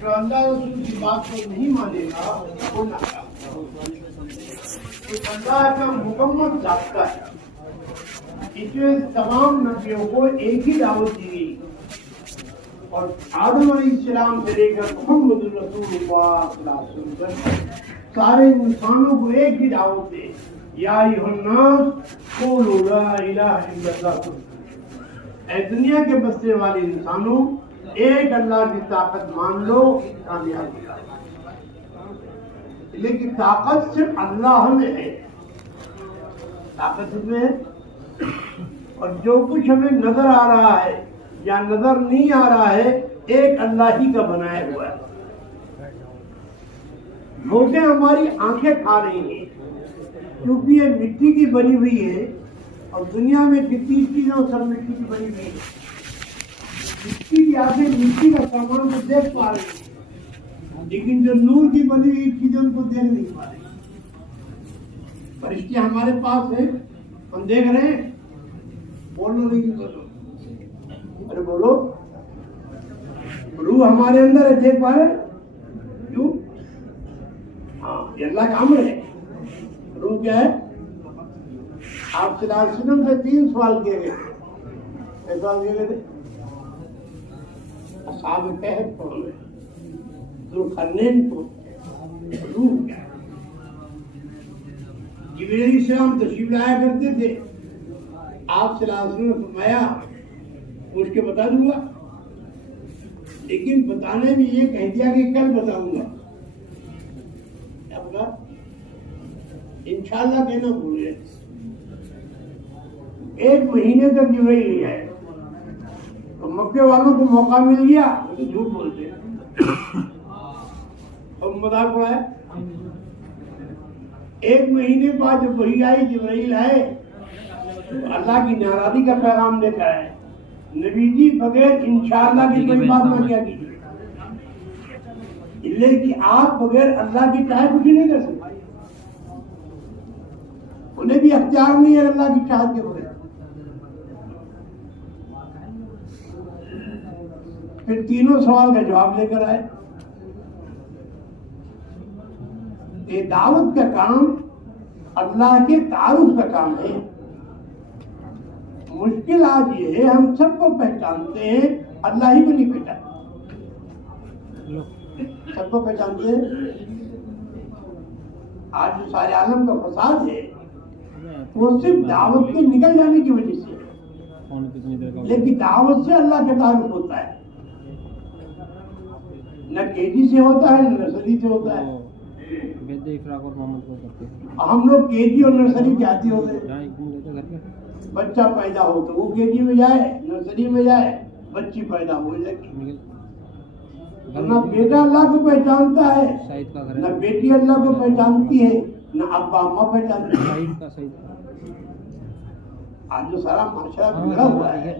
جو اللہ رسول کی بات کو نہیں مانے گا وہ ناکام اللہ کا مکمل ضابطہ ہے. اس میں تمام نبیوں کو ایک ہی دعوت دی گئی اور آدم علیہ السلام سے لے کر محمد رسول اللہ صلی اللہ علیہ وسلم سارے انسانوں کو ایک ہی دعوت دے. یا ایھا الناس قولوا لا الہ الا اللہ. اے دنیا کے بسنے والے انسانوں ایک اللہ کی طاقت مان لو کامیاب ہو جاؤ. لیکن طاقت صرف اللہ میں ہے, طاقت میں ہے اور جو کچھ ہمیں نظر آ رہا ہے یا نظر نہیں آ رہا ہے ایک اللہ ہی کا بنایا ہوا ہے. موٹے ہماری آنکھیں کھا رہی ہیں کیونکہ یہ مٹی کی بنی ہوئی ہے اور دنیا میں جتنی چیزیں سب مٹی کی بنی ہوئی ہے. مٹی کی آنکھیں مٹی کا سامان کو دیکھ پا رہی ہیں لیکن جو نور کی بنی ہوئی چیزیں ان کو دیکھ نہیں پا رہی. فرشتے ہمارے پاس ہیں, ہم دیکھ رہے ہیں, بولو نہیں بولو, ارے بولو. روح ہمارے اندر ہے, دیکھ پا رہے کیوں؟ ہاں یہ اللہ کا امر ہے. روح کیا ہے؟ آپ صلی اللہ علیہ وسلم سے 3 سوال کیے گئے. کیسے سوال کیے گئے تھے؟ اصحاب کہف کون ہے, ذوالقرنین کون ہے, روح کیا ہے؟ جبرائیل علیہ السلام تشریف لایا کرتے تھے, آپ صلی اللہ علیہ وسلم نے فرمایا پوچھ کے بتا دوں گا, لیکن بتانے میں یہ کہہ دیا کہ کل بتاؤں گا. کیا بتا؟ انشاءاللہ کہنا بھول گئے. 1 مہینے تک جبرائیل نہیں آئے تو مکے والوں کو موقع مل گیا تو جھوٹ بولتے ہیں اور مذاق اڑایا. 1 مہینے بعد جب وحی آئی, جبرائیل آئے تو اللہ کی ناراضی کا پیغام لے کر آئے. نبی جی بغیر انشاءاللہ کی کوئی بات نہ کیا کیجیے, اس لیے کہ آپ بغیر اللہ کی چاہت کچھ نہیں کر سکتے. انہیں بھی اختیار نہیں ہے اللہ کی چاہت کے بغیر. پھر تینوں سوال کا جواب لے کر آئے. یہ دعوت کا کام اللہ کے تعارف کا کام ہے. مشکل آج یہ ہے ہم سب کو پہچانتے ہیں, اللہ ہی کو نہیں پہچانتے. سب کو پہچانتے ہیں. آج جو سارے عالم کا فساد ہے وہ صرف دعوت کے نکل جانے کی وجہ سے ہے, لیکن دعوت سے اللہ کا تعارف ہوتا ہے. نہ KG سے ہوتا ہے نہ نرسری سے ہوتا ہے. ہم لوگ KG اور نرسری چاہتے ہوتے, بچہ پیدا ہو تو وہ KG میں جائے, نرسری میں جائے, بچی پیدا ہو جائے. نہ بیٹا اللہ کو پہچانتا ہے نہ بیٹی اللہ کو پہچانتی ہے نہ ابا اماں پہچانتے ہیں. آج جو سارا معاشرہ بگڑا ہوا ہے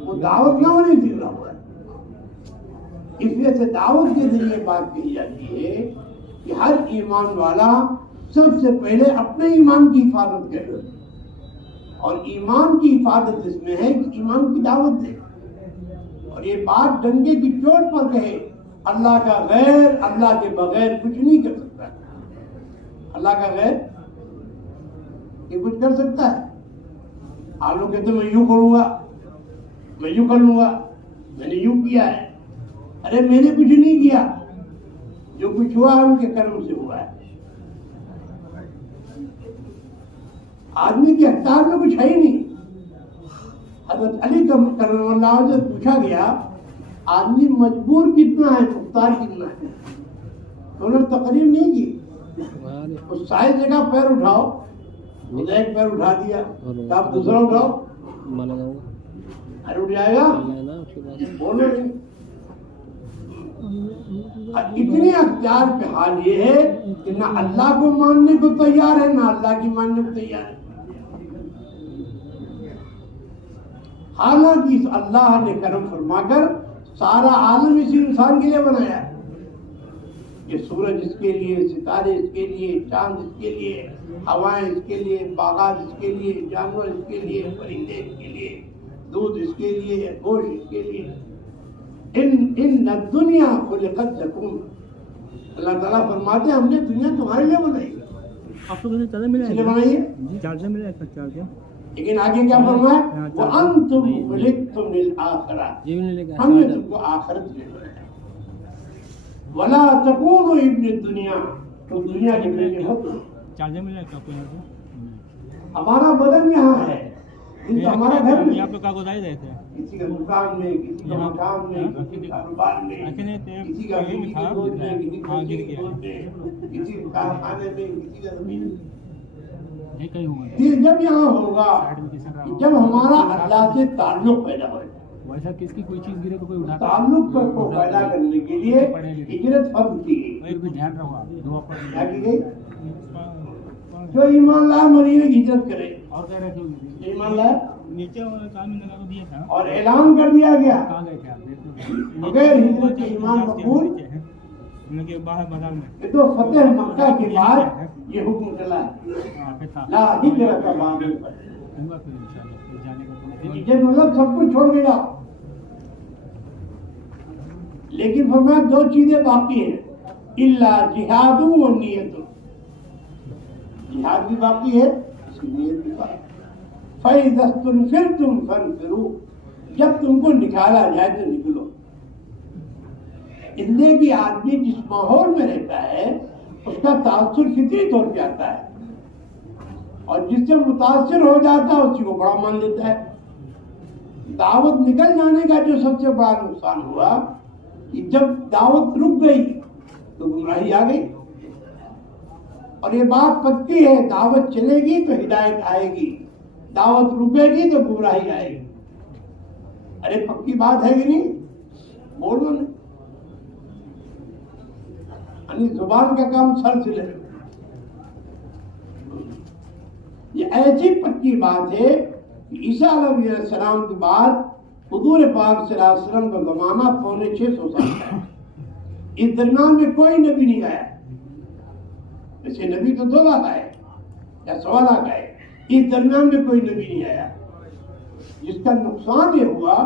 وہ دعوت نہ ہونے سے بگڑا ہوا ہے. اس لیے سے دعوت کے ذریعے بات کہی جاتی ہے کہ ہر ایمان والا سب سے پہلے اپنے ایمان کی حفاظت کرے, اور ایمان کی حفاظت اس میں ہے کہ ایمان کی دعوت دے. اور یہ بات ڈنگے کی چوٹ پر کہے, اللہ کا غیر اللہ کے بغیر کچھ نہیں کر سکتا. اللہ کا غیر یہ کچھ کر سکتا ہے؟ آپ لوگ کہتے ہیں میں یوں کروں گا, میں یوں کر لوں گا, میں نے یوں کیا ہے. ارے میں نے کچھ نہیں کیا, جو کچھ ہوا ہے ان کے کرم سے ہوا ہے. آدمی کے اختیار میں کچھ ہے ہی نہیں. حضرت علی کرم اللہ سے پوچھا گیا آدمی مجبور کتنا ہے, مختار کتنا ہے؟ تو انہوں نے تقریر نہیں کی. اس ساری جگہ پیر اٹھاؤ, خدا ایک پیر اٹھا دیا تو آپ دوسرا اٹھاؤ, ارے اٹھ جائے گا, بولو نہیں. اتنے اختیار پہ حال یہ ہے کہ نہ اللہ کو ماننے کو تیار ہے نہ اللہ کی ماننے کو تیار ہے. حالانکہ اس اللہ نے کرم فرما کر سارا عالم اسی انسان کے لیے بنایا ہے. یہ سورج اس کے لیے, ستارے اس کے لیے, چاند اس کے لیے, ہوائیں اس کے لیے, باغات اس کے لیے, جانور اس کے لیے, پرندے اس کے لیے, دودھ اس کے لیے, گوشت اس کے لیے. ان الدنیا خلقت لکم، اللہ تعالیٰ فرماتے ہیں ہم نے دنیا تمہارے لیے بنائی. آپ کو کیسے چارجر ملا ہے؟ بنائی ہے چارجر ملا ہے، چارجر. لیکن آگے کیا فرمایا؟ وَأَنْتُمْ خُلِقْتُمْ لِلْآخِرَةِ، ہم نے تم کو آخرت میں بنایا. وَلَا تَكُونُوا ابن الدنیا، تو دنیا کے بیٹے مت. چارجر ملا ہے آپ کو؟ ہمارا بدن یہاں ہے، ہمارا گھر میں. آپ لوگ کاغذ رہے تھے کسی کا دکان میں، کسی کا مکان میں، کسی کے کاروبار میں، کسی کا بیوی کی گود میں، کسی کا بچے کی گود میں، کسی کے کارخانے میں، کسی کا زمین. یہ جب یہاں ہوگا جب ہمارا اللہ سے تعلق پیدا ہوگا. ویسا کس کی کوئی چیز گرے تو کوئی اٹھا تعلق کو پیدا کرنے کے لیے ہجرت فرض کی گئی. دھیان رکھو کیا کی گئی؟ جو ایمان لائے مدینے کی ہجرت کرے. اور کہہ رہے تھے ایمان لائے نیچے کام لگا دیا تھا اور اعلان کر دیا گیا کہاں گئے تھے بغیر ہجرت کے ایمان مقبول. باہر بازار میں یہ تو فتح مکہ کے بعد یہ حکم چلا ہے لا ہجرت کا بعد ہجرت مطلب سب کچھ چھوڑ کے جاؤ. لیکن فرمایا دو چیزیں باقی ہیں، الا جہاد و نیت. جہاد بھی باقی ہے، اس کی نیت بھی باقی. فَإِذَا اسْتُنْفِرْتُمْ فَانْفِرُوا، جب تم کو نکالا جائے تو نکلو. اس لیے کہ آدمی جس ماحول میں رہتا ہے اس کا تاثر فطری طور پہ آتا ہے، اور جس سے متاثر ہو جاتا ہے اسی کو بڑا مان لیتا ہے. دعوت نکل جانے کا جو سب سے بڑا نقصان ہوا کہ جب دعوت رک گئی تو گمراہی آ گئی. اور یہ بات پکی ہے، دعوت چلے گی تو ہدایت آئے گی، دعوت رکے گی تو گمراہی آئے گی. ارے پکی بات ہے کہ نہیں؟ بولو نا. یعنی زبان کا کام سر سے لے. یہ ایسی پکی بات ہے کہ عیسیٰ علیہ السلام کے بعد حضور پاک صلی اللہ علیہ وسلم کا زمانہ 650 سال کا ہے. اس درمیان میں کوئی نبی نہیں آیا. ویسے نبی تو 2 لاکھ آئے یا 1.25 لاکھ آئے، اس درمیان میں کوئی نبی نہیں آیا. جس کا نقصان یہ ہوا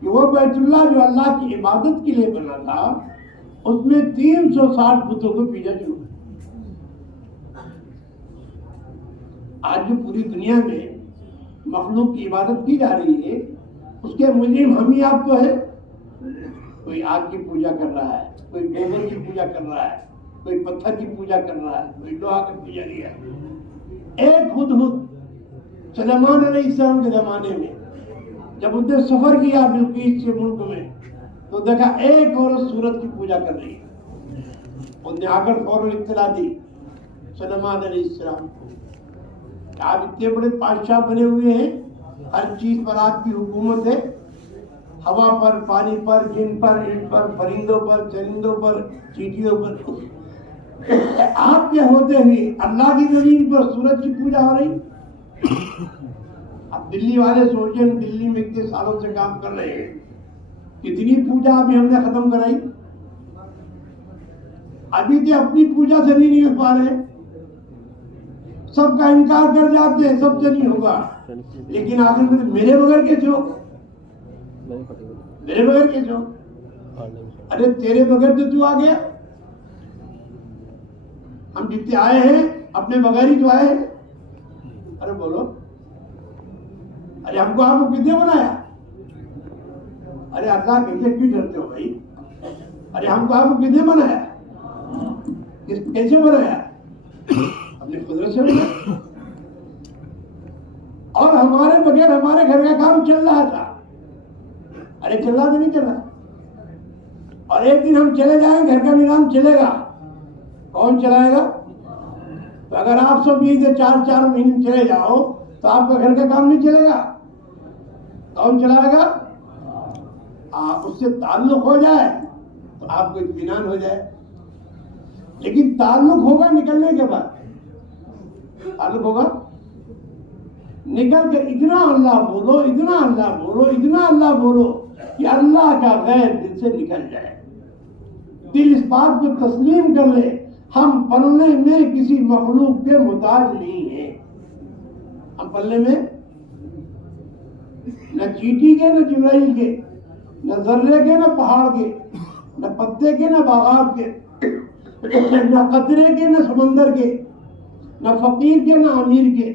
کہ وہ بیت اللہ جو اللہ کی عبادت کے لیے بنا تھا اس میں 360 بتوں کو پیچھا شروع. آج جو پوری دنیا میں مخلوق کی عبادت کی جا رہی ہے اس کے مجرم ہم ہی آپ کو ہے. کوئی آگ کی پوجا کر رہا ہے، کوئی گوبر کی پوجا کر رہا ہے، کوئی پتھر کی پوجا کر رہا ہے، کوئی لوہا کی پوجا کیا. ایک ہدہد سلیمان علیہ السلام کے زمانے میں جب اس نے سفر کیا بلقیس کے ملک میں تو دیکھا ایک عورت سورج کی پوجا کر رہی ہے. اس نے آ کر فوراً اطلاع دی سلیمان علیہ السلام کو. آپ اتنے بڑے بادشاہ بنے ہوئے ہیں، ہر چیز پر آپ کی حکومت ہے، ہوا پر، پانی پر، جن پر، اینٹ پر، پرندوں پر، چرندوں پر، چیٹیوں پر. آپ کے ہوتے ہوئے اللہ کی زمین پر سورج کی پوجا ہو رہی. اب دلی والے سوچیں دلی میں اتنے سالوں سے کام کر رہے ہیں، کتنی پوجا ابھی ہم نے ختم کرائی. ابھی تو اپنی پوجا سے نہیں نکل پا رہے، سب کا انکار کر جاتے ہیں، سب سے نہیں ہوگا. لیکن آخر میں میرے بغیر کیسے ہو؟ میرے بغیر کیسے ہو؟ ارے تیرے بغیر تو آ گیا. ہم جتنے آئے ہیں اپنے بغیر ہی تو آئے ہیں. ارے بولو، ارے ہم کو آپ کو کتنے بنایا؟ ارے اللہ کیسے کیوں ڈرتے ہو بھائی؟ ارے ہم کو آپ کو کتنے بنایا؟ کیسے بنایا؟ اپنے قدرت سے بنایا. اور ہمارے بغیر ہمارے گھر کا کام چل رہا تھا. ارے چل رہا تو نہیں چل رہا. اور ایک دن ہم چلے جائیں گھر کا نظام چلے گا، کون چلائے گا؟ تو اگر آپ سب یہ 4 مہینے چلے جاؤ تو آپ کا گھر کا کام نہیں چلے گا. کون چلائے گا؟ آپ اس سے تعلق ہو جائے تو آپ کو اطمینان ہو جائے. لیکن تعلق ہوگا نکلنے کے بعد. تعلق ہوگا نکل کر اتنا اللہ بولو، اتنا اللہ بولو، اتنا اللہ بولو کہ اللہ کا غیر دل سے نکل جائے. دل اس بات کو تسلیم کر لے ہم پلنے میں کسی مخلوق کے محتاج نہیں ہیں. ہم پلنے میں نہ چیٹی کے نہ جبرائیل کے. نہ ذرے کے نہ پہاڑ کے، نہ پتے کے نہ باغات کے، نہ قطرے کے نہ سمندر کے، نہ فقیر کے نہ امیر کے،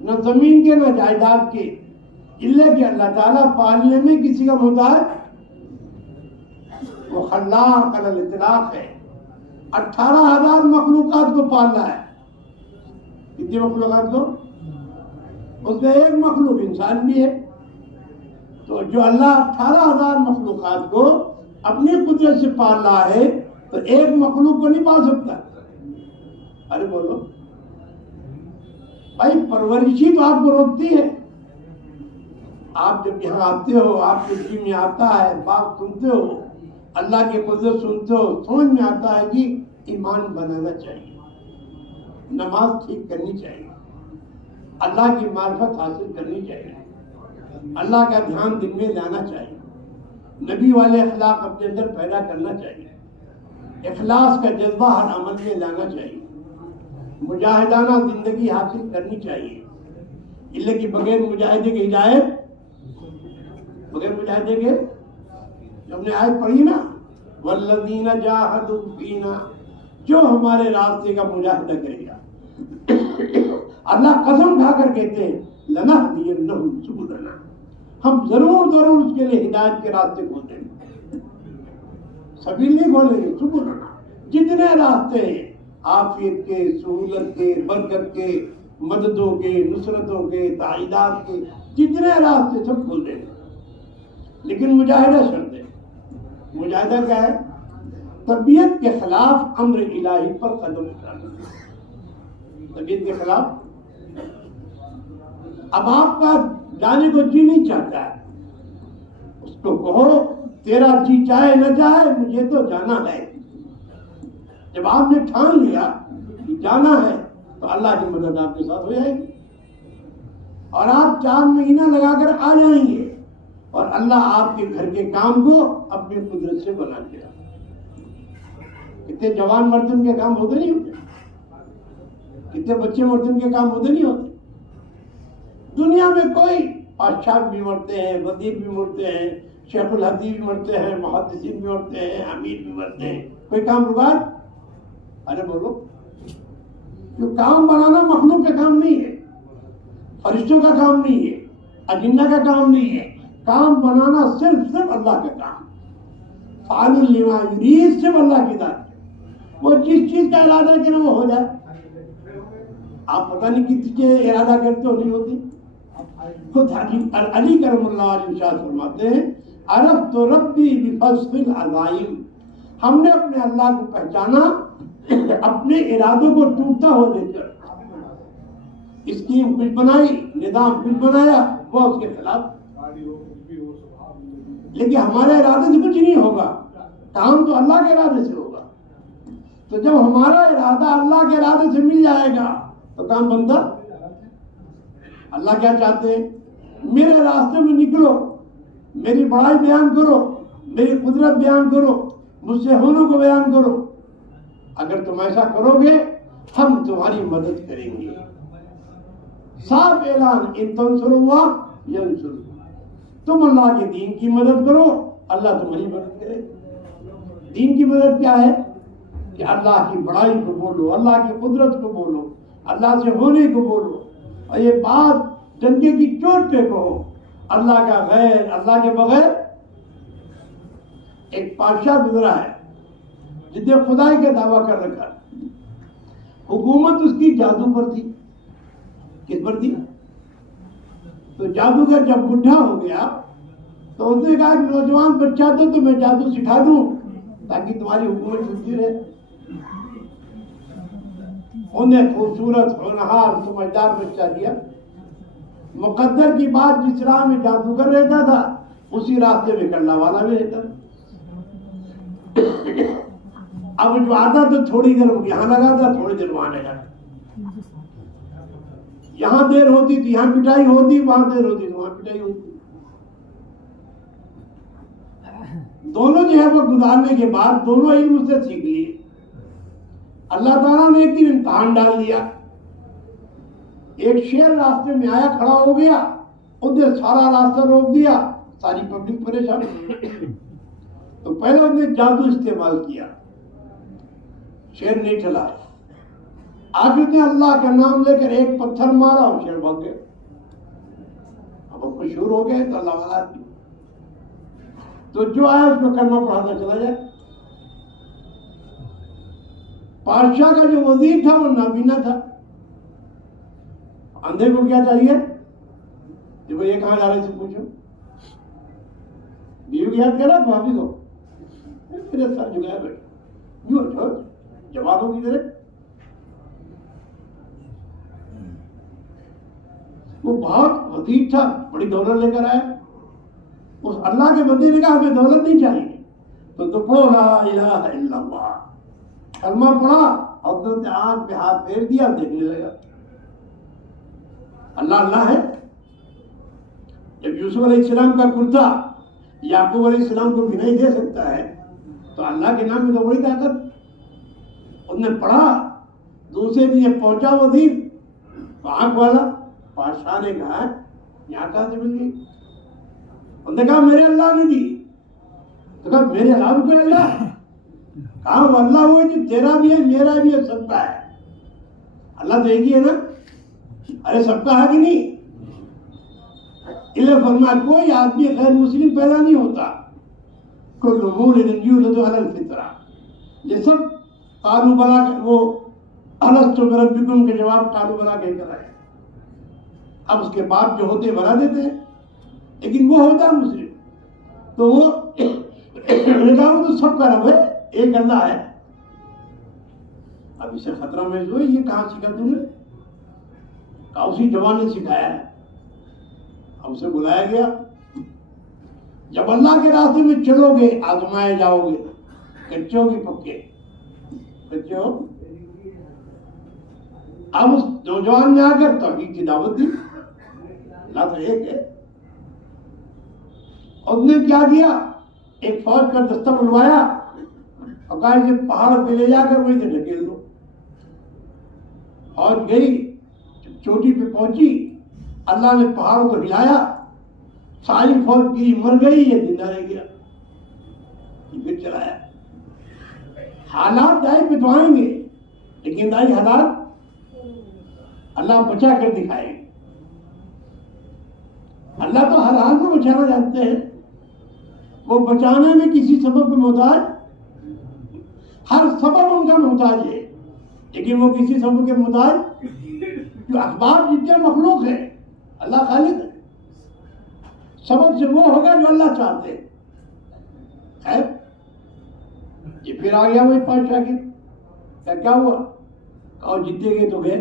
نہ زمین کے نہ جائیداد کے، اللہ کہ اللہ تعالیٰ پالنے میں کسی کا محتاج، وہ خلاق علی الاطلاق ہے۔ 18,000 مخلوقات کو پالنا ہے۔ کتنی مخلوقات کو؟ اس میں ایک مخلوق انسان بھی ہے۔ تو جو اللہ 18,000 مخلوقات کو اپنی قدرت سے پال رہا ہے تو ایک مخلوق کو نہیں پال سکتا؟ ارے بولو بھائی، پرورشی تو آپ کو روکتی ہے۔ آپ جب یہاں آتے ہو، آپ کے دل میں آتا ہے، بات سنتے ہو، اللہ کی قدرت سنتے ہو، سمجھ میں آتا ہے کہ ایمان بنانا چاہیے، نماز ٹھیک کرنی چاہیے، اللہ کی معرفت حاصل کرنی چاہیے، اللہ کا دھیان دل میں لانا چاہیے، نبی والے اخلاق اپنے اندر پیدا کرنا چاہیے، اخلاص کا جذبہ ہر عمل میں لانا چاہیے، مجاہدانہ زندگی حاصل کرنی چاہیے۔ اللہ کی بغیر مجاہدے کی ہدایت، بغیر مجاہدے کے جو ہم نے آیت پڑھی نا، والذین جاہدوا فینا، جو ہمارے راستے کا مجاہدہ کرے گا، اللہ قسم کھا کر کہتے ہیں لنہدینہم سبلنا، ہم ضرور اس کے لیے ہدایت کے راستے کھولیں گے، سبیل نہیں کھولیں گے، سبلنا، جتنے راستے ہیں عافیت کے، سہولت کے، برکت کے، مددوں کے، نصرتوں کے، تائیدات کے، جتنے راستے سب کھول دیں گے، لیکن مجاہدہ شرط ہے۔ مجاہدہ کیا ہے؟ طبیعت کے خلاف امر الہی پر قدم اٹھانا۔ طبیعت کے خلاف، اب آپ کا جانے کو جی نہیں چاہتا ہے، اس کو کہو تیرا جی چاہے نہ چاہے مجھے تو جانا ہے۔ جب آپ نے ٹھان لیا کہ جانا ہے تو اللہ کی مدد آپ کے ساتھ ہو جائے گی، اور آپ 4 مہینہ لگا کر آ جائیں گے، اور اللہ آپ کے گھر کے کام کو اپنی قدرت سے بنا دے گا۔ کتنے جوان مردن کے کام ہوتے نہیں ہوتے، کتنے بچے مردن کے کام ہوتے نہیں ہوتے۔ دنیا میں کوئی بادشاہ بھی مرتے ہیں، وزیر بھی مرتے ہیں، شیخ الحدیث بھی مرتے ہیں، محدثین بھی مرتے ہیں، امیر بھی مرتے ہیں، کوئی کام رکاوٹ؟ ارے بولو، جو کام بنانا مخلوق کا کام نہیں ہے، فرشتوں کا کام نہیں ہے، اجنہ کا کام نہیں ہے، کام بنانا صرف اللہ کا کام، فعال لما یرید، صرف اللہ کی ذات ہے، وہ جس چیز کا ارادہ کرے وہ ہو جائے۔ آپ پتہ نہیں کس کے ارادہ کرتے ہو نہیں ہوتی۔ خود علی کرم اللہ علیہ ارشاد فرماتے ہیں، عرفت ربی بفصل العزائم، ہم نے اپنے اللہ کو پہچانا اپنے ارادوں کو ٹوٹتا ہو دیکھ کر۔ اسکیم کچھ بنائی، نظام کچھ بنایا، وہ اس کے خلاف، لیکن ہمارے ارادے سے کچھ نہیں ہوگا، کام تو اللہ کے ارادے سے ہوگا۔ تو جب ہمارا ارادہ اللہ کے ارادے سے مل جائے گا تو کام بنتا۔ اللہ کیا چاہتے ہیں؟ میرے راستے میں نکلو، میری بڑائی بیان کرو، میری قدرت بیان کرو، مجھ سے ہونے کو بیان کرو۔ اگر تم ایسا کرو گے ہم تمہاری مدد کریں گے۔ صاف اعلان، ان تنصروا اللہ ینصرکم، تم اللہ کے دین کی مدد کرو اللہ تمہاری مدد کرے۔ دین کی مدد کیا ہے؟ کہ اللہ کی بڑائی کو بولو، اللہ کی قدرت کو بولو، اللہ سے ہونے کو بولو، اور یہ بات ڈنکے کی چوٹ پہ کہو، اللہ کا غیر، اللہ کے بغیر۔ ایک بادشاہ گزرا ہے جس نے خدائی کا دعویٰ کر رکھا، حکومت اس کی جادو پر تھی۔ کس پر تھی؟ تو جادوگر جب بڈھا ہو گیا تو اس نے کہا کہ نوجوان بچہ تو میں جادو سکھا دوں تاکہ تمہاری حکومت چلتی رہے۔ انہیں خوبصورت، ہونہار، سمجھدار بچہ دیا۔ مقدر کی بات جس راہ میں جادوگر رہتا تھا اسی راستے میں کرنے والا بھی رہتا تھا۔ اب جو آتا تو تھوڑی دیر یہاں لگا تھا، تھوڑی دیر وہاں لگا، یہاں دیر ہوتی تو یہاں پٹائی ہوتی، وہاں دیر ہوتی تو وہاں پٹائی ہوتی۔ دونوں جو ہے وہ گزارنے کے بعد دونوں علم اس سے سیکھ لیے۔ اللہ تعالیٰ نے ایک دن امتحان ڈال دیا۔ ایک شیر راستے میں آیا، کھڑا ہو گیا، اس نے سارا راستہ روک دیا، ساری پبلک پریشان ہوئی. تو پہلے انہوں نے جادو استعمال کیا, شیر نہیں چلا. آج نے اللہ کا نام لے کر ایک پتھر مارا اور شیر بھاگ گئے. اب وہ مشہور ہو گئے تو اللہ والا آدمی, تو جو آیا اس کو کلمہ پڑھاتا چلا جائے. بادشاہ کا جو وزیر تھا وہ نابینا تھا. اندھے کو کیا چاہیے, دیکھو یہ کہاں جا رہے سے پوچھو, بیوی کو یاد کرا بھابھی کو, میرے سر جھکایا بیٹھے یوں اٹھو جوابوں کی طرح. وہ بہت وزیر تھا, بڑی دولت لے کر آیا. اس اللہ کے بندے نے کہا ہمیں دولت نہیں چاہیے, تو پڑھو لا الہ الا اللہ, کلمہ پڑھا اور تو نے آنکھ پہ ہاتھ پھیر دیا, دیکھنے لگا اللہ اللہ ہے. جب یوسف علیہ السلام کا کرتا یعقوب علیہ السلام کو بھی نہیں دے سکتا ہے, تو اللہ کے نام میں تو بڑی طاقت. اس نے پڑھا, دوسرے دن یہ پہنچا وزیر, آنکھ والا بادشاہ نے کہا یہاں کہاں سے مل گئی. انہوں نے کہا میرے اللہ نے دی. تو کہا میرے اللہ کو اللہ, کہا وہ اللہ وہ جو تیرا بھی ہے میرا بھی ہے سب کا ہے. اللہ تو ایک ہی ہے نا, ارے سب کا ہے کہ نہیں. اللہ فرمایا کوئی آدمی غیر مسلم پیدا نہیں ہوتا, کل مولد یولد علی الفطرہ. یہ سب قالوا بلا, وہ الست بربکم کے جواب قالوا بلا کہہ کر آئے. اب اس کے بعد جو ہوتے بنا دیتے ہیں, لیکن وہ ہوتا ہے مسلم. تو وہ کہا وہ تو سب کا رب ہے, ایک اللہ ہے. اب اسے خطرہ محسوس ہوئی, یہ کہاں سیکھا تم نے؟ کہا اسی جوان نے سکھایا ہے. اب اسے بلایا گیا. جب اللہ کے راستے میں چلو گے آزمائے جاؤ گے, کچے ہو کہ پکے, کچے ہو. اب اس نوجوان نے آ کر توحید کی دعوت دی, اللہ تو ایک ہے. اور نے کیا کیا, ایک فوج کا دستہ بلوایا اور کہا اسے پہاڑ پہ لے جا کر وہیں سے ڈھکیل دو. فوج گئی, چوٹی پہ پہنچی, اللہ نے پہاڑوں کو ہلایا, ساری فوج کی مر گئی, یہ زندہ رہ گیا. پھر چلایا. حالات دائی پہ تو آئیں گے, لیکن دائی حالات اللہ بچا کر دکھائے. اللہ تو ہر حال میں بچانا جانتے ہیں. وہ بچانے میں کسی سبب کے محتاج, ہر سبب ان کا محتاج ہے, لیکن وہ کسی سبب کے محتاج. جو اخبار جتنے مخلوق ہیں, اللہ خالق ہے. سبب سے وہ ہوگا جو اللہ چاہتے ہیں. خیر یہ پھر آ گیا وہی پانچ شاگرد. کیا ہوا, اور جیتے گئے تو گئے.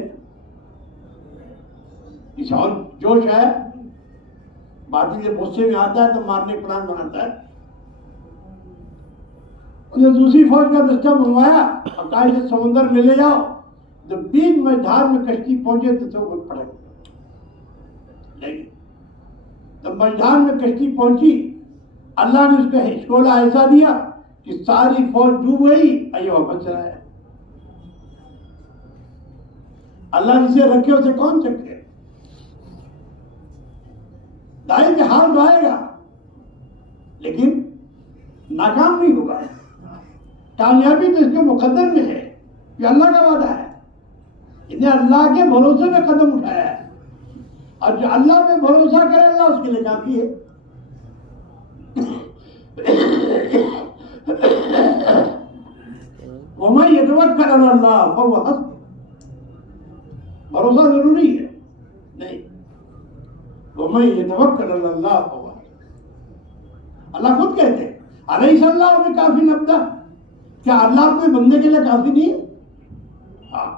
اس اور جوش ہے, باطل جب غصے میں آتا ہے تو مارنے پلان بناتا ہے. انہیں دوسری فوج کا دستہ منگوایا اور کہا اسے سمندر میں لے جاؤ. جب بیچ میں دھار میں کشتی پہنچے تو سب پڑے. لیکن جب میدان میں کشتی پہنچی, اللہ نے اس کا ہچکولا ایسا دیا کہ ساری فوج ڈوب گئی, یہ واپس چلا ہے. اللہ جسے رکھے اسے کون چکے. دائی کے ہاتھ دھائے گا لیکن ناکام نہیں ہوگا. کامیابی تو اس کے مقدر میں ہے, یہ اللہ کا وعدہ ہے. انہیں اللہ کے بھروسے میں قدم اٹھایا ہے, اور جو اللہ پہ بھروسہ کرے اللہ اس کے لیے کافی ہے. وَمَن يَتَوَكَّلْ عَلَى اللَّهِ فَهُوَ حَسْبُهُ. بھروسہ ضروری ہے نہیں. وَمَن يَتَوَكَّلْ عَلَى اللَّهِ فَهُوَ حَسْبُهُ. اللہ خود کہتے ہیں أَلَيْسَ اللَّهُ بِكَافٍ عَبْدَهُ. کیا اللہ اپنے بندے کے لیے کافی نہیں ہے؟ ہاں.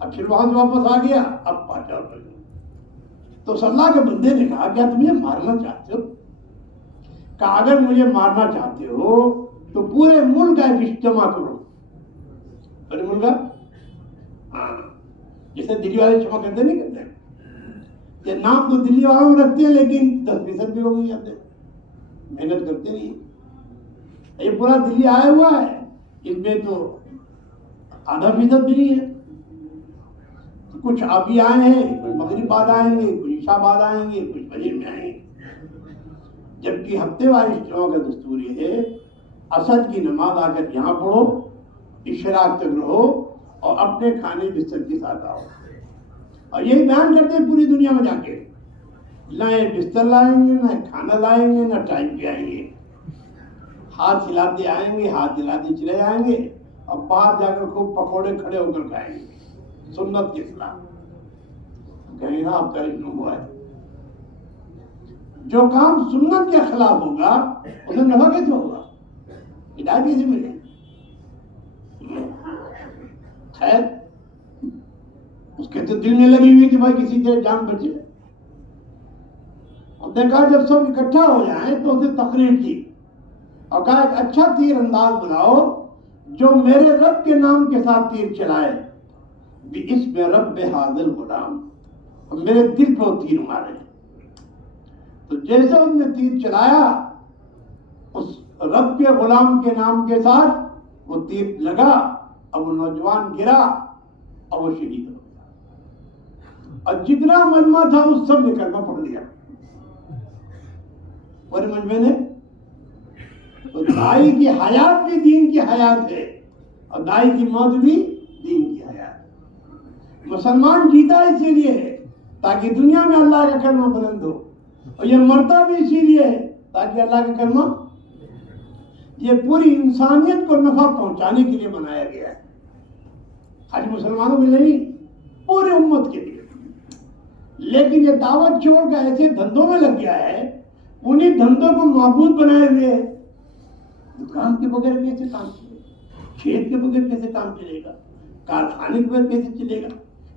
اب پھر وہاں سے واپس آ گیا. اب پاچا تو اللہ کے بندے نے کہا کیا تم مجھے مارنا چاہتے ہو؟ کہا اگر مجھے مارنا چاہتے ہو تو پورے ملک کا ایک اجتماع کرو. پورے ملک کا, ہاں, جیسے دلی والے اجتماع کرتے نہیں کرتے. یہ نام تو دلی والوں میں رکھتے ہیں لیکن 10% بھی ہو نہیں جاتے, محنت کرتے نہیں. یہ پورا دلی آیا ہوا ہے, اس میں تو 0.5% بھی نہیں ہے. کچھ ابھی آئے ہیں, کچھ مغرب بعد آئیں گے, کچھ عشاء بعد آئیں گے, کچھ فجر میں آئیں گے. جبکہ ہفتے وار اجتماع کا دستور یہ ہے عصر کی نماز آ کر یہاں پڑھو، اشراق تک رہو اور اپنے کھانے بستر کے ساتھ آؤ. اور یہی بیان کرتے ہیں پوری دنیا میں جا کے، نہ بستر لائیں گے، نہ کھانا لائیں گے، نہ ٹائم پہ آئیں گے، ہاتھ ہلاتے آئیں گے، ہاتھ ہلاتے چلے آئیں گے اور باہر جا کر خوب پکوڑے کھڑے ہو کر کھائیں گے. سنت کے خلاف کہیں گا آپ کا علم ہوا ہے. جو کام سنت کے خلاف ہوگا اسے نفع کیسے ہوگا، ہدایت کیسے ملے؟ خیر اس کے تو دل میں لگی ہوئی کہ بھائی کسی طرح جان بچے. اور دیکھا جب سب اکٹھا ہو جائیں تو اسے تقریر کی اور کہا ایک اچھا تیر انداز بناؤ جو میرے رب کے نام کے ساتھ تیر چلائے، اس میں رب حاضر غلام، اور میرے دل پہ وہ تیر مارے. تو جیسے اس نے تیر چلایا اس رب کے غلام کے نام کے ساتھ وہ تیر لگا اور وہ نوجوان گرا اور وہ شہید ہو گیا. اور جتنا مجمع تھا اس سب نے کلمہ پڑھ لیا پورے مجمع نے. تو دائی کی حیات بھی دین کی حیات ہے اور دائی کی موت بھی دین کی حیات. مسلمان جیتا اسی لیے ہے تاکہ دنیا میں اللہ کا کلمہ بلند ہو، اور یہ مرتا بھی اسی لیے ہے تاکہ اللہ کا کلمہ، یہ پوری انسانیت کو نفع پہنچانے کے لیے بنایا گیا ہے، خالی مسلمانوں کے لیے نہیں، پورے امت کے لیے. لیکن یہ دعوت چھوڑ کر ایسے دھندوں میں لگ گیا ہے، انہیں دھندوں کو معبود بنائے ہوئے ہے. دکان کے بغیر کیسے کام چلے گا، کھیت کے بغیر کیسے کام چلے گا، کارخانے کے بغیر کیسے چلے گا،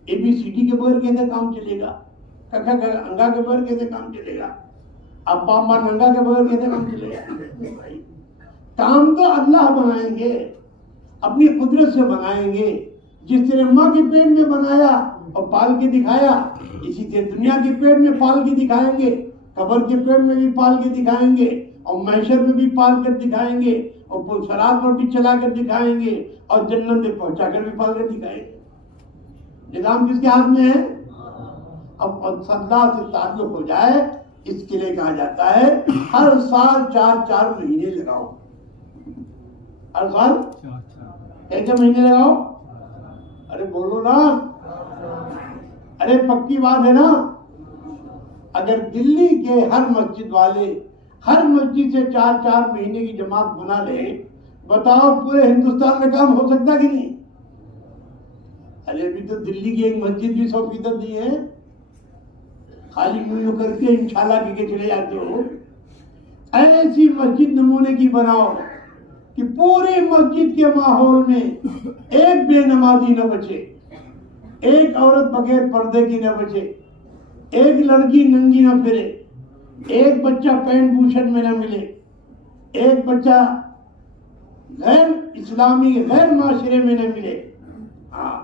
ABCD کے بغیر کیسے کام چلے گا، انگا کے بغیر کیسے کام چلے گا، ابا اما ننگا کے بغیر کیسے کام چلے گا. کام تو اللہ بنائیں گے، اپنی قدرت سے بنائیں گے. جس طرح ماں کے پیٹ میں بنایا اور پال کے دکھایا، اسی طرح دنیا کے پیٹ میں پال کے دکھائیں گے، قبر کے پیٹ میں بھی پال کے دکھائیں گے، اور محشر میں بھی پال کر دکھائیں گے، اور صراط پر بھی چلا کر دکھائیں گے، اور جنت میں پہنچا کر بھی پال کر دکھائیں گے. نظام کس کے ہاتھ میں ہے؟ اب اللہ سے تعلق ہو جائے اس کے لیے کہا جاتا ہے ہر سال 4 مہینے لگاؤ. ہر سال کیسے مہینے لگاؤ؟ ارے بولو نا، ارے پکی بات ہے نا. اگر دلی کے ہر مسجد والے ہر مسجد سے 4 مہینے کی جماعت بنا لے، بتاؤ پورے ہندوستان میں کام ہو سکتا کہ نہیں؟ ارے ابھی تو دلی کی ایک مسجد بھی 100% نہیں ہے، خالی یوں کر کے انشاءاللہ کے چلے جاتے ہو. ایسی مسجد نمونے کی بناؤ کہ پوری مسجد کے ماحول میں ایک بے نمازی نہ بچے، ایک عورت بغیر پردے کی نہ بچے، ایک لڑکی ننگی نہ پھرے، ایک بچہ پینٹ بوشٹ میں نہ ملے، ایک بچہ غیر اسلامی غیر معاشرے میں نہ ملے. ہاں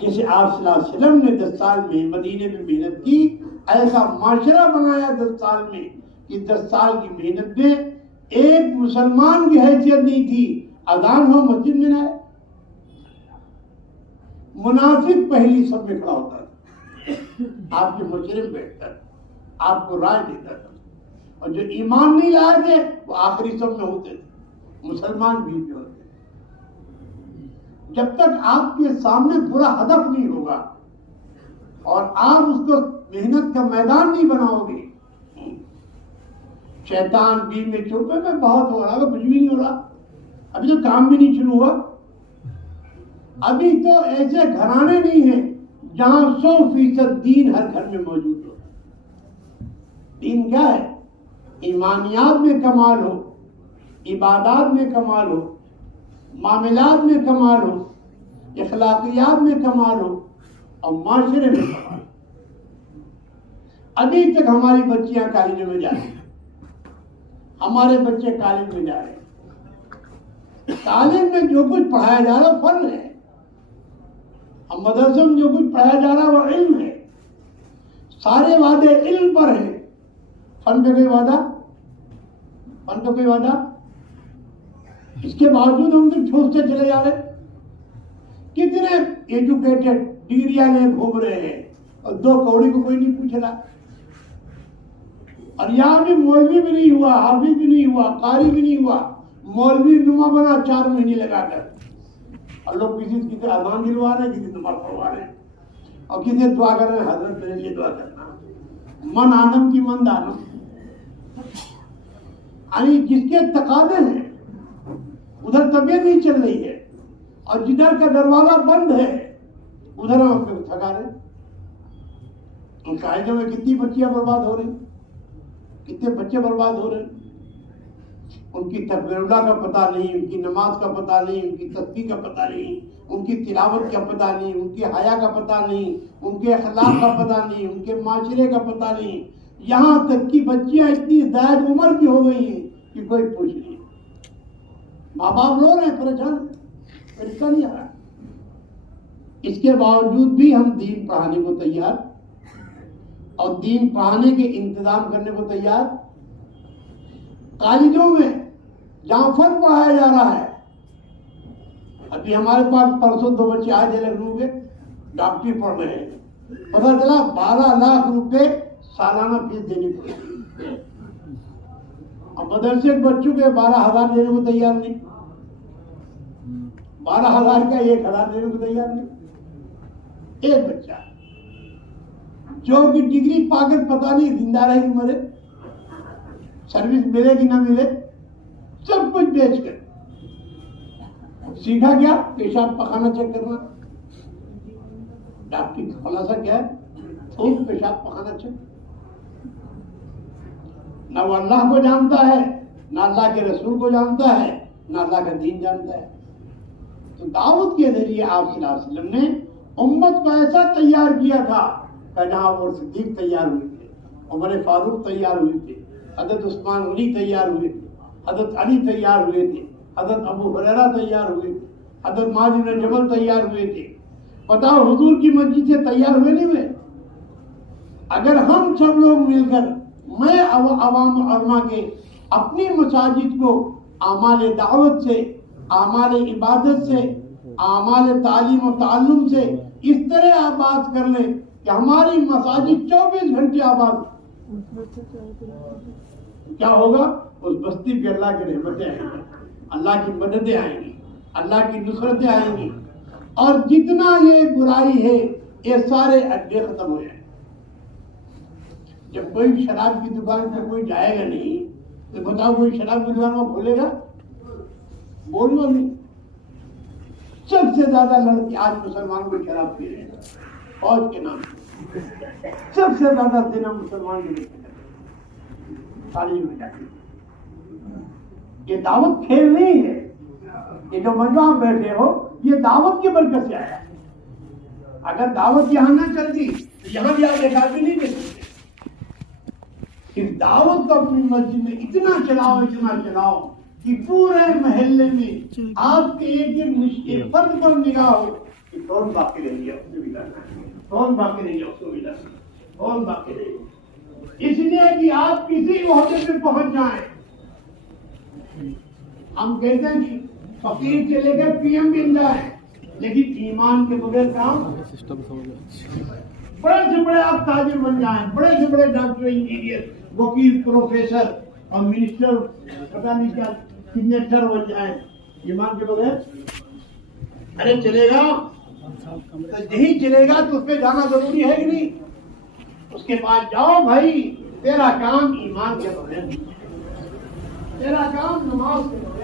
جیسے آپ صلی اللہ علیہ وسلم نے 10 سال میں مدینے میں محنت کی، ایسا معاشرہ بنایا 10 سال میں کہ 10 سال کی محنت میں ایک مسلمان کی حیثیت نہیں تھی، اذان ہو مسجد میں نہ ہے. منافق پہلی سب میں کھڑا ہوتا تھا، آپ کے مشورے میں بیٹھ کر آپ کو رائے دیتا تھا، اور جو ایمان نہیں لائے تھے وہ آخری سب میں ہوتے تھے، مسلمان بھی ہوتے تھے. جب تک آپ کے سامنے پورا ہدف نہیں ہوگا اور آپ اس کو محنت کا میدان نہیں بناؤ گے، شیطان بیچ میں چوپے میں بہت ہو رہا ہے، کچھ بھی نہیں ہو رہا، ابھی تو کام بھی نہیں شروع ہوا. ابھی تو ایسے گھرانے نہیں ہیں جہاں 100% دین ہر گھر میں موجود ہو. دین کیا ہے؟ ایمانیات میں کمال ہو، عبادات میں کمال ہو، معاملات میں کمال ہو، اخلاقیات میں کمال ہو، اور معاشرے میں کمال ہو. ابھی تک ہماری بچیاں کالجوں میں جا رہی ہیں، ہمارے بچے کالج میں جا رہے ہیں. کالج میں جو کچھ پڑھایا جا رہا ہے فن ہے، اور مدرسے میں جو کچھ پڑھایا جا رہا ہے وہ علم ہے. سارے وعدے علم پر ہیں، فن پہ کوئی وعدہ، فن پہ کوئی وعدہ. اس کے باوجود ہم تو ٹھوستے چلے جا رہے. کتنے ایجوکیٹڈ ڈگریاں لے گھوم رہے ہیں اور 2 کوڑی کو کوئی نہیں پوچھ رہا. اور یہاں بھی مولوی بھی نہیں ہوا، حافظ بھی نہیں ہوا، قاری بھی نہیں ہوا، مولوی نما بنا 4 مہینے لگا کر، اور لوگ کسی اذان دلوا رہے ہیں، کسی نماز پڑھوا رہے ہیں، اور کسی دعا کر رہے ہیں حضرت میرے لیے دعا کرنا، من آنم کی من دانم، یعنی جس کے تقاضے ہیں ادھر طبیعت نہیں چل رہی ہے، اور جدھر کا دروازہ بند ہے ادھر ہم اپنے کو تھکا رہے ہیں۔ ان قاعدوں میں کتنی بچیاں برباد ہو رہی ہیں، کتنے بچے برباد ہو رہے ہیں، ان کی تکبیر اللہ کا پتہ نہیں، ان کی نماز کا پتہ نہیں، ان کی تسبیح کا پتہ نہیں، ان کی تلاوت کا پتہ نہیں، ان کی حیا کا پتہ نہیں، ان کے اخلاق کا پتہ نہیں، ان کے معاشرے کا پتہ نہیں، یہاں تک کہ بچیاں اتنی زائد عمر کی ہو گئی ہیں کہ کوئی پوچھ نہیں، ماں باپ رو رہے ہیں، پریشان، رشتہ نہیں آ رہا۔ اس کے باوجود بھی ہم دین پڑھانے کو تیار، اور دین پڑھانے کے انتظام کرنے کو تیار۔ کالجوں میں جہاں فن پڑھایا جا رہا ہے، ابھی ہمارے پاس پرسوں 2 بچے آئے تھے لکھنؤ کے، ڈاکٹری پڑھ رہے ہیں، پتہ چلا 12 لاکھ روپے سالانہ فیس دینی پڑے گی، اور مدرسے کے بچوں کے 12,000 دینے کو تیار نہیں، 12,000 کا 1,000 دینے کو تیار نہیں۔ ایک بچہ جو کہ ڈگری پا کر پتہ نہیں زندہ رہے کہ مرے، سروس ملے کہ نہ ملے، سب کچھ بیچ کر سیکھا کیا؟ پیشاب پخانا چیک کرنا۔ ڈاکٹری کا خلاصہ کیا ہے؟ پیشاب پخانا چیک۔ نہ وہ اللہ کو جانتا ہے، نہ اللہ کے رسول کو جانتا ہے، نہ اللہ کا دین جانتا ہے۔ تو دعوت کے ذریعے آپ صلی اللہ علیہ وسلم نے امت کو ایسا تیار کیا تھا کہ جہاں وہ صدیق تیار ہوئے تھے، عمر فاروق تیار ہوئے تھے، حضرت عثمان غنی تیار ہوئے تھے، حضرت علی تیار ہوئے تھے، حضرت ابو ہریرہ تیار ہوئے تھے، حضرت معاذ بن جبل تیار ہوئے تھے۔ بتاؤ حضور کی مسجد سے تیار ہوئے نہیں ہوئے؟ اگر ہم سب لوگ مل کر، میں عوام علماء کے اپنی مساجد کو اعمال دعوت سے، اعمال عبادت سے، اعمال تعلیم و تعلم سے اس طرح آباد کر لیں کہ ہماری مساجد 24 گھنٹے آباد، کیا ہوگا؟ اس بستی پہ اللہ کی رحمتیں آئیں گی، اللہ کی مددیں آئیں گی، اللہ کی نصرتیں آئیں گی، اور جتنا یہ برائی ہے یہ سارے اڈے ختم ہو جائیں۔ جب کوئی شراب کی دکان پہ کوئی جائے گا نہیں تو بتاؤ کوئی شراب کی دکان وہ کھولے گا؟ بولو نہیں۔ سب سے زیادہ لڑکی آج مسلمانوں کو شراب پی رہے ہیں، فوج کے نام سے سب سے زیادہ زنا مسلمان کے لیے تعلیم میں جاتی ہے۔ یہ دعوت کھیل نہیں ہے، یہ جو مجمع بیٹھے ہو یہ دعوت کی برکت سے آیا۔ اگر دعوت یہاں نہ چلتی تو یہاں بھی آپ ایک آدمی نہیں دے سکتے۔ اس دعوت کو اپنی مسجد میں اتنا چلاؤ کہ پورے محلے میں آپ کے ایک فرد پر نگاہ ہو کہ کون باقی رہ گیا، اس کو بھی لانا، کون باقی رہ گیا، اس کو بھی لانا، کون باقی رہ گیا، اس لیے کہ آپ کسی عہدے پہ پہنچ جائیں۔ ہم کہتے ہیں کہ فقیر سے لے کر پی ایم بن جائیں، لیکن ایمان کے بغیر کام بڑے سے بڑے آپ تاجر بن جائیں، بڑے سے بڑے ڈاکٹر، انجینئر، وکیل، پروفیسر اور منسٹر، پتہ نہیں کیا کتنے ٹر بن جائیں، ایمان کے بغیر ارے چلے گا؟ نہیں چلے گا تو اس پہ جانا ضروری ہے کہ نہیں؟ اس کے پاس جاؤ بھائی، تیرا کام ایمان کے بغیر، تیرا کام نماز کے بغیر۔